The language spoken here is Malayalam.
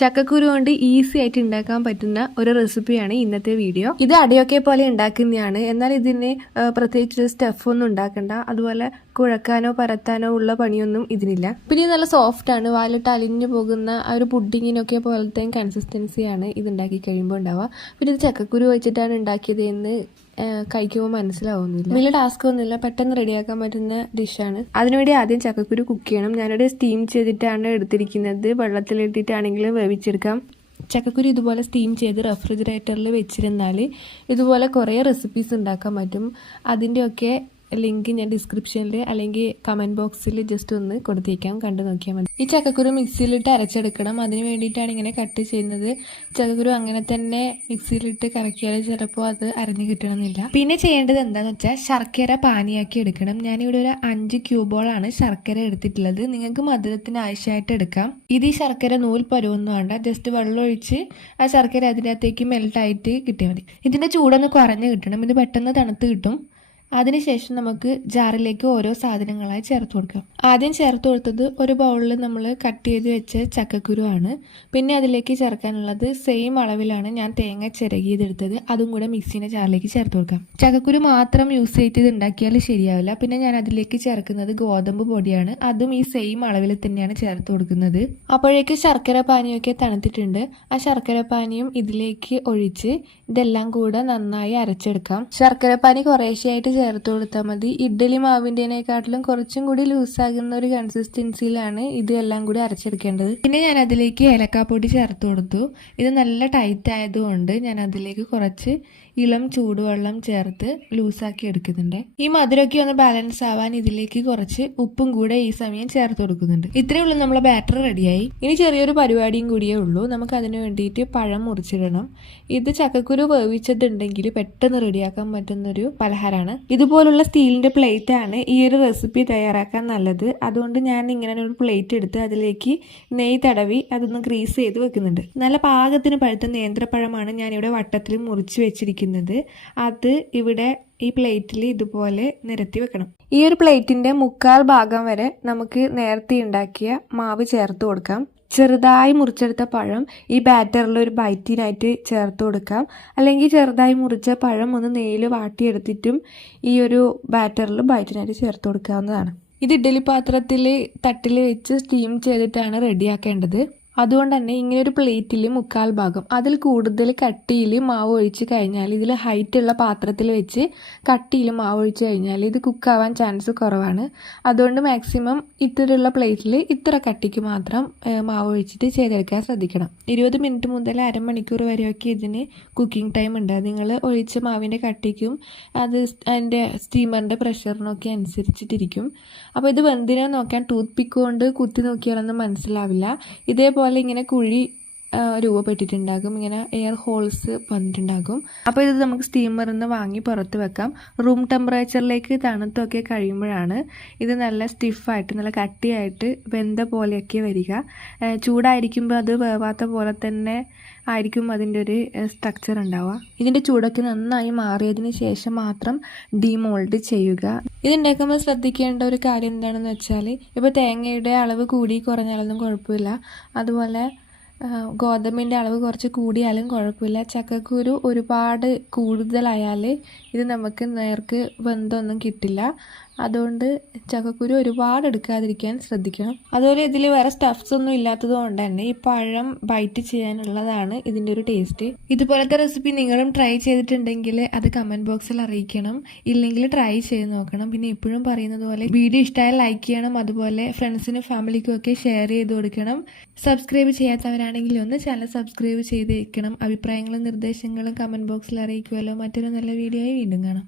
ചക്കക്കുരു കൊണ്ട് ഈസി ആയിട്ട് ഉണ്ടാക്കാൻ പറ്റുന്ന ഒരു റെസിപ്പിയാണ് ഇന്നത്തെ വീഡിയോ. ഇത് അടയൊക്കെ പോലെ ഉണ്ടാക്കുന്നതാണ്. എന്നാൽ ഇതിന് പ്രത്യേകിച്ച് സ്റ്റഫ് ഒന്നും ഉണ്ടാക്കണ്ട. അതുപോലെ കുഴക്കാനോ പരത്താനോ ഉള്ള പണിയൊന്നും ഇതിനില്ല. പിന്നെ നല്ല സോഫ്റ്റ് ആണ്. വാലിട്ട് അലിഞ്ഞു പോകുന്ന ആ ഒരു പുഡിങ്ങിനൊക്കെ പോലത്തെ കൺസിസ്റ്റൻസിയാണ് ഇത് ഉണ്ടാക്കി കഴിയുമ്പോൾ ഉണ്ടാവുക. പിന്നെ ഇത് ചക്കക്കുരു വെച്ചിട്ടാണ് ഉണ്ടാക്കിയത് എന്ന് കഴിക്കുമ്പോൾ മനസ്സിലാവുന്നില്ല. വലിയ ടാസ്ക് ഒന്നുമില്ല, പെട്ടെന്ന് റെഡിയാക്കാൻ പറ്റുന്ന ഡിഷാണ്. അതിനുവേണ്ടി ആദ്യം ചക്കക്കുരു കുക്ക് ചെയ്യണം. ഞാനിവിടെ സ്റ്റീം ചെയ്തിട്ടാണ് എടുത്തിരിക്കുന്നത്. വെള്ളത്തിലിട്ടിട്ടാണെങ്കിലും വേവിച്ചെടുക്കാം. ചക്കക്കുരു ഇതുപോലെ സ്റ്റീം ചെയ്ത് റെഫ്രിജറേറ്ററിൽ വെച്ചിരുന്നാൽ ഇതുപോലെ കുറേ റെസിപ്പീസ് ഉണ്ടാക്കാൻ പറ്റും. അതിൻ്റെയൊക്കെ ലിങ്ക് ഞാൻ ഡിസ്ക്രിപ്ഷനിൽ അല്ലെങ്കിൽ കമൻറ്റ് ബോക്സിൽ ജസ്റ്റ് ഒന്ന് കൊടുത്തേക്കാം, കണ്ടു നോക്കിയാൽ മതി. ഈ ചക്കക്കുരു മിക്സിയിലിട്ട് അരച്ചെടുക്കണം. അതിന് വേണ്ടിയിട്ടാണ് ഇങ്ങനെ കട്ട് ചെയ്യുന്നത്. ചക്കക്കുരു അങ്ങനെ തന്നെ മിക്സിയിലിട്ട് കറക്കിയാൽ ചിലപ്പോൾ അത് അരഞ്ഞു കിട്ടണമെന്നില്ല. പിന്നെ ചെയ്യേണ്ടത് എന്താണെന്ന് വെച്ചാൽ ശർക്കര പാനിയാക്കി എടുക്കണം. ഞാനിവിടെ ഒരു 5 ക്യൂബോളാണ് ശർക്കര എടുത്തിട്ടുള്ളത്. നിങ്ങൾക്ക് മധുരത്തിന് ആവശ്യമായിട്ട് എടുക്കാം. ഇത് ഈ ശർക്കര നൂൽ പരുവൊന്നും വേണ്ട, ജസ്റ്റ് വെള്ളം ഒഴിച്ച് ആ ശർക്കര അതിനകത്തേക്ക് മെൽട്ടായിട്ട് കിട്ടിയാൽ മതി. ഇതിൻ്റെ ചൂടൊന്ന് കുറഞ്ഞ് കിട്ടണം. ഇത് പെട്ടെന്ന് തണുത്ത് കിട്ടും. അതിനുശേഷം നമുക്ക് ജാറിലേക്ക് ഓരോ സാധനങ്ങളായി ചേർത്ത് കൊടുക്കാം. ആദ്യം ചേർത്ത് കൊടുത്തത് ഒരു ബൗളിൽ നമ്മൾ കട്ട് ചെയ്ത് വെച്ച ചക്കക്കുരു ആണ്. പിന്നെ അതിലേക്ക് ചേർക്കാനുള്ളത് സെയിം അളവിലാണ് ഞാൻ തേങ്ങ ചിരകിയതെടുത്തത്. അതും കൂടെ മിക്സിയുടെ ജാറിലേക്ക് ചേർത്ത് കൊടുക്കാം. ചക്കക്കുരു മാത്രം യൂസ് ചെയ്ത് ഉണ്ടാക്കിയാൽ ശരിയാവില്ല. പിന്നെ ഞാൻ അതിലേക്ക് ചേർക്കുന്നത് ഗോതമ്പ് പൊടിയാണ്. അതും ഈ സെയിം അളവിൽ തന്നെയാണ് ചേർത്ത് കൊടുക്കുന്നത്. അപ്പോഴേക്ക് ശർക്കര പാനിയൊക്കെ തണുത്തിട്ടുണ്ട്. ആ ശർക്കര പാനിയും ഇതിലേക്ക് ഒഴിച്ച് ഇതെല്ലാം കൂടെ നന്നായി അരച്ചെടുക്കാം. ശർക്കര പാനി കുറേശ്ശെയായിട്ട് ചേർത്ത് കൊടുത്താൽ മതി. ഇഡ്ഡലി മാവിൻ്റെനേക്കാട്ടിലും കുറച്ചും കൂടി ലൂസാകുന്ന ഒരു കൺസിസ്റ്റൻസിയിലാണ് ഇത് എല്ലാം കൂടി അരച്ചെടുക്കേണ്ടത്. പിന്നെ ഞാൻ അതിലേക്ക് ഏലക്കാപ്പൊടി ചേർത്ത് കൊടുത്തു. ഇത് നല്ല ടൈറ്റ് ആയതുകൊണ്ട് ഞാൻ അതിലേക്ക് കുറച്ച് ഇളം ചൂടുവെള്ളം ചേർത്ത് ലൂസാക്കി എടുക്കുന്നുണ്ട്. ഈ മധുരമൊക്കെ ഒന്ന് ബാലൻസ് ആവാൻ ഇതിലേക്ക് കുറച്ച് ഉപ്പും കൂടെ ഈ സമയം ചേർത്ത് കൊടുക്കുന്നുണ്ട്. ഇത്രയേ ഉള്ളൂ, നമ്മളെ ബാറ്റർ റെഡിയായി. ഇനി ചെറിയൊരു പരിപാടിയും കൂടിയേ ഉള്ളൂ. നമുക്ക് അതിന് വേണ്ടിയിട്ട് പഴം മുറിച്ചിടണം. ഇത് ചക്കക്കുരു വേവിച്ചിട്ടുണ്ടെങ്കിൽ പെട്ടെന്ന് റെഡിയാക്കാൻ പറ്റുന്നൊരു പലഹാരമാണ്. ഇതുപോലുള്ള സ്റ്റീലിന്റെ പ്ലേറ്റ് ആണ് ഈ ഒരു റെസിപ്പി തയ്യാറാക്കാൻ നല്ലത്. അതുകൊണ്ട് ഞാൻ ഇങ്ങനെ ഒരു പ്ലേറ്റ് എടുത്ത് അതിലേക്ക് നെയ്യ് തടവി അതൊന്ന് ഗ്രീസ് ചെയ്ത് വെക്കുന്നുണ്ട്. നല്ല പാകത്തിന് പഴുത്ത നേന്ത്രപ്പഴമാണ് ഞാനിവിടെ വട്ടത്തിൽ മുറിച്ച് വെച്ചിരിക്കുന്നത്. അത് ഇവിടെ ഈ പ്ലേറ്റിൽ ഇതുപോലെ നിരത്തി വെക്കണം. ഈ ഒരു പ്ലേറ്റിന്റെ 1/4 ഭാഗം വരെ നമുക്ക് നേരത്തെ ഉണ്ടാക്കിയ മാവ് ചേർത്ത് കൊടുക്കാം. ചെറുതായി മുറിച്ചെടുത്ത പഴം ഈ ബാറ്ററിൽ ഒരു ബൈറ്റിനായിട്ട് ചേർത്ത് കൊടുക്കാം. അല്ലെങ്കിൽ ചെറുതായി മുറിച്ച പഴം ഒന്ന് നെയ്യിൽ വാട്ടിയെടുത്തിട്ടും ഈ ഒരു ബാറ്ററിൽ ബൈറ്റിനായിട്ട് ചേർത്ത് കൊടുക്കാവുന്നതാണ്. ഇത് ഇഡ്ഡലി പാത്രത്തിൽ തട്ടിൽ വെച്ച് സ്റ്റീം ചെയ്തിട്ടാണ് റെഡിയാക്കേണ്ടത്. അതുകൊണ്ട് തന്നെ ഇങ്ങനെ ഒരു പ്ലേറ്റിൽ 1/4 ഭാഗം അതിൽ കൂടുതൽ കട്ടിയിൽ മാവ് ഒഴിച്ച് കഴിഞ്ഞാൽ, ഇതിൽ ഹൈറ്റുള്ള പാത്രത്തിൽ വെച്ച് കട്ടിയിൽ മാവ് ഒഴിച്ച് കഴിഞ്ഞാൽ ഇത് കുക്കാവാൻ ചാൻസ് കുറവാണ്. അതുകൊണ്ട് മാക്സിമം ഇത്തരമുള്ള പ്ലേറ്റിൽ ഇത്ര കട്ടിക്ക് മാത്രം മാവ് ഒഴിച്ചിട്ട് ചെയ്തെടുക്കാൻ ശ്രദ്ധിക്കണം. 20 മിനിറ്റ് മുതൽ അരമണിക്കൂർ വരെയൊക്കെ ഇതിന് കുക്കിംഗ് ടൈം ഉണ്ട്. നിങ്ങൾ ഒഴിച്ച മാവിൻ്റെ കട്ടിക്കും അത് അതിൻ്റെ സ്റ്റീമറിൻ്റെ പ്രഷറിനൊക്കെ അനുസരിച്ചിട്ടിരിക്കും. അപ്പോൾ ഇത് വെന്തിനെ നോക്കാൻ ടൂത്ത് പിക്ക് കൊണ്ട് കുത്തി നോക്കിയാലൊന്നും മനസ്സിലാവില്ല. ഇതേപോലെ ഇങ്ങനെ കുഴി രൂപപ്പെട്ടിട്ടുണ്ടാകും, ഇങ്ങനെ എയർ ഹോൾസ് വന്നിട്ടുണ്ടാകും. അപ്പോൾ ഇത് നമുക്ക് സ്റ്റീമറിൽ നിന്ന് വാങ്ങി പുറത്ത് വെക്കാം. റൂം ടെമ്പറേച്ചറിലേക്ക് തണുത്തൊക്കെ കഴിയുമ്പോഴാണ് ഇത് നല്ല സ്റ്റിഫായിട്ട് നല്ല കട്ടിയായിട്ട് വെന്ത പോലെയൊക്കെ വരിക. ചൂടായിരിക്കുമ്പോൾ അത് വേവാത്ത പോലെ തന്നെ ആയിരിക്കും അതിൻ്റെ ഒരു സ്ട്രക്ചർ ഉണ്ടാവുക. ഇതിൻ്റെ ചൂടൊക്കെ നന്നായി മാറിയതിന് ശേഷം മാത്രം ഡീമോൾഡ് ചെയ്യുക. ഇതുണ്ടാക്കുമ്പോൾ ശ്രദ്ധിക്കേണ്ട ഒരു കാര്യം എന്താണെന്ന് വെച്ചാൽ, ഇപ്പോൾ തേങ്ങയുടെ അളവ് കൂടി കുറഞ്ഞാലൊന്നും കുഴപ്പമില്ല. അതുപോലെ ഗോതമ്പിൻ്റെ അളവ് കുറച്ച് കൂടിയാലും കുഴപ്പമില്ല. ചക്കക്കുരു ഒരുപാട് കൂടുതലായാൽ ഇത് നമുക്ക് നേർക്ക് വെന്തൊന്നും കിട്ടില്ല. അതുകൊണ്ട് ചക്കക്കുരു ഒരുപാട് എടുക്കാതിരിക്കാൻ ശ്രദ്ധിക്കണം. അതുപോലെ ഇതിൽ വേറെ സ്റ്റഫ്സ് ഒന്നും ഇല്ലാത്തത് കൊണ്ട് തന്നെ ഈ പഴം ബൈറ്റ് ചെയ്യാനുള്ളതാണ് ഇതിൻ്റെ ഒരു ടേസ്റ്റ്. ഇതുപോലത്തെ റെസിപ്പി നിങ്ങളും ട്രൈ ചെയ്തിട്ടുണ്ടെങ്കിൽ അത് കമൻറ്റ് ബോക്സിൽ അറിയിക്കണം. ഇല്ലെങ്കിൽ ട്രൈ ചെയ്ത് നോക്കണം. പിന്നെ എപ്പോഴും പറയുന്നത് പോലെ വീഡിയോ ഇഷ്ടമായാൽ ലൈക്ക് ചെയ്യണം. അതുപോലെ ഫ്രണ്ട്സിനും ഫാമിലിക്കും ഒക്കെ ഷെയർ ചെയ്ത് കൊടുക്കണം. സബ്സ്ക്രൈബ് ചെയ്യാത്തവരാണെങ്കിൽ ഒന്ന് ചാനൽ സബ്സ്ക്രൈബ് ചെയ്തേക്കണം. അഭിപ്രായങ്ങളും നിർദ്ദേശങ്ങളും കമൻറ്റ് ബോക്സിൽ അറിയിക്കുമല്ലോ. മറ്റൊരു നല്ല വീഡിയോയിൽ വീണ്ടും കാണാം.